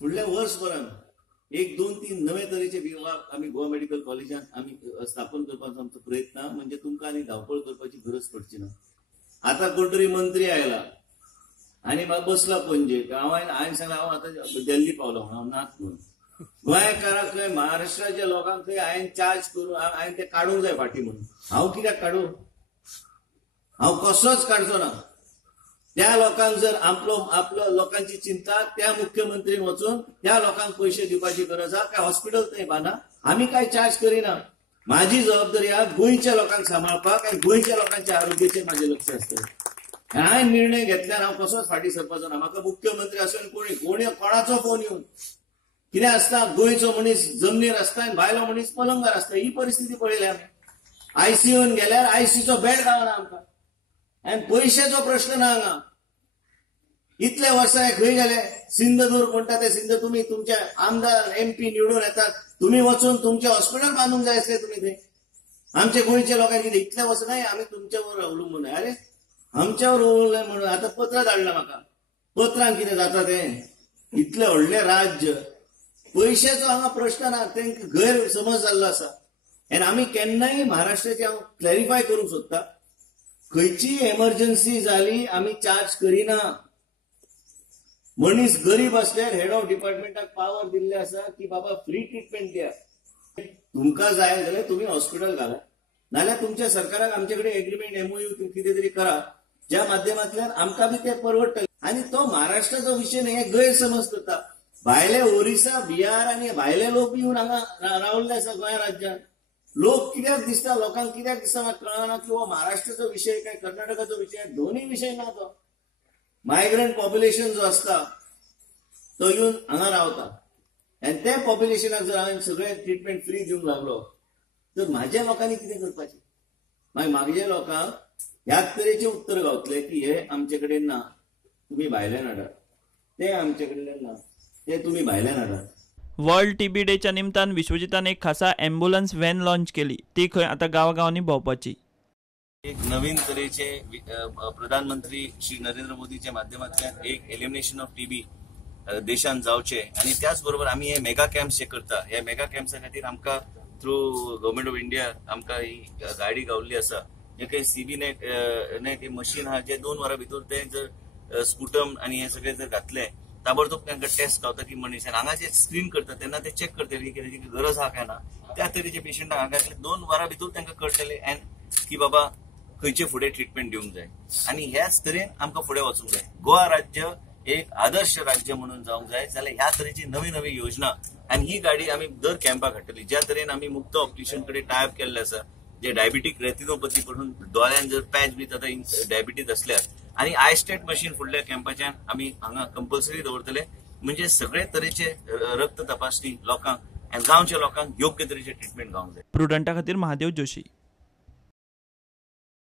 फुडल्या वर्सभरात 1, 2, 3 नवे तरेचे विभाग आम्ही गोवा मेडिकल कॉलेजात आम्ही स्थापन करपाचो आमचो प्रयत्न, म्हणजे तुमकां आनी धांवपळ करपाची गरज पडची ना. आता कोण तरी मंत्री आयला आणि म्हाका बसला पणजे, हांवें सांगला हांव आतां दिल्ली पावलो म्हणून, हांव नाच म्हणून. गोंयकारांक खंय महाराष्ट्राच्या लोकांक खंय हांवें चार्ज करून हांवें ते काडूंक जाय फाटी म्हणून. हांव कित्याक काडू? हांव कसोच काडचो ना. त्या लोकांक जर आपलो लोकांची चिंता, त्या मुख्यमंत्रीन वचून त्या लोकांक पैसे दिवपाची गरज आहा काय हॉस्पिटल थंय बांदा, आमी काय चार्ज करिना. माझी जबाबदारी आहा गोंयच्या लोकांक सांबाळपाक आनी गोंयच्या लोकांच्या आरोग्याचेर म्हाजें लक्ष आसतलें. हांवें निर्णय घेतल्यार हांव कसोच फाटी सरपाचो ना. म्हाका मुख्यमंत्री आसून कोणाचो फोन येवन कितें आसता, गोंयचो मनीस जमनीर आसता आनी भायलो मनीस पलंगार आसता. ही परिस्थिती पळयली आमी. आयसीयून गेल्यार आयसीयूचो बेड गावना आमकां, आनी पयशाचो प्रश्न ना हांगा. इतले वर्सां खंय गेले? सिंधुदूर्ग म्हणटा ते सिंध, तुमी तुमचे आमदार MP निवडून येतात, तुमी वचून तुमचे हॉस्पिटल बांदूंक जाय आसले तुमी थंय. आमचे गोंयचे लोकांक कितें इतले वर्स नाही आमी तुमच्यावर अवलंबून आहे. अरे आमच्यावर अवलंबून म्हणून आतां पत्र धाडलां म्हाका. पत्रांक कितें जाता तें? इतले व्हडले राज्य, पयशाचो हांगा प्रश्न ना, तांकां गैरसमज जाल्लो आसा. आनी आमी केन्नाय महाराष्ट्राचे हांव क्लॅरिफाय करूंक सोदता, खंयची एमर्जन्सी जाली आमी चार्ज करिना. मनीस गरीब असल्यार हेड ऑफ डिपार्टमेंटाक पावर दिल्ले आसा की बाबा फ्री ट्रिटमेंट दिया. तुमकां जाय जाल्यार तुमी हॉस्पिटल घाला, नाल्यार तुमच्या सरकाराक आमचे कडेन एग्रीमेंट MOU कितें तरी करा, ज्या माध्यमांतल्यान आमकां बी ते परवडटलें. आनी तो महाराष्ट्राचो विशय न्ही, हे गैरसमज करता. भायले ओरिसा, बिहार आनी भायले लोक येवन हांगा रावल्ले आसा गोंय राज्यांत. लोक कित्याक दिसता, लोकांक कित्याक दिसता म्हाका कळना की हो महाराष्ट्राचो विशय काय कर्नाटकाचो विशय, दोनूय विशय ना. तो मायग्रंट पॉप्युलेशन जो आसता तो येवन हांगा रावता, आनी त्या पॉप्युलेशनाक जर हांवें सगळे ट्रिटमेंट फ्री दिवंक लागलो तर म्हाज्या लोकांनी कितें करपाचें? मागीर म्हाज्या लोकांक ह्याच तरेचे उत्तर गावतले की हे आमचे कडेन ना, तुमी भायल्यान हाडात. ते आमचे कडेन ना, ते तुमी भायल्यान हाडात. वर्ल्ड TB डेच्या निमतान विश्वजितान एक खासा एम्ब्युलन्स व्हॅन लॉन्च केली. ती खंय आतां गांवागांवांनी भोंवपाची. एक नवीन तरेचे प्रधानमंत्री श्री नरेंद्र मोदीच्या माध्यमांतल्यान एक एलिमिनेशन ऑफ TB देशांत जावचे, आणि त्याच बरोबर आमी हे मेगा कॅम्प्स जे करता, हे मेगा कॅम्प्सा खातीर आमकां थ्रू गव्हर्मेंट ऑफ इंडिया आमकां ही गाडी गावल्ली आसा. जे काही CB नेट मशीन आहा, जे 2 वरां भितर ते जर स्पुटम आनी हे सगळे जर घातले, ताबडतोब तांकां टेस्ट गावता की मनीस हांगा जे स्क्रीन करता तेन्ना ते चेक करतले की तेजी गरज आहा काय ना. त्या तरेचे पेशंटाक हांगा घातले 2 वरां भितर तांकां कळटले की बाबा खंयचे फुडें ट्रिटमेंट दिवंक जाय. आनी ह्याच तरेन आमकां फुडें वचूंक जाय. गोवा राज्य एक आदर्श राज्य म्हणून जावंक जाय जाल्यार ह्या तरेची नवी नवी योजना, आनी ही गाडी आमी दर कॅम्पाक हाडटली. ज्या तरेन आमी मुक्त ऑप्टिशियन कडेन टायअप केल्ले आसा, जे डायबिटीक रेटिनोपॅथी पडून दोळ्यान जर पॅच बी जाता डायबिटीज असल्यार, आनी आयस्टेट मशीन फुडल्या कॅम्पाच्यान आमी हांगा कंपल्सरी दवरतले, म्हणजे सगळे तरेचे रक्त तपासणी लोकांक आनी गांवच्या लोकांक योग्य तरेचे ट्रिटमेंट गावंक जाय. प्रुडंटा खातीर महादेव जोशी.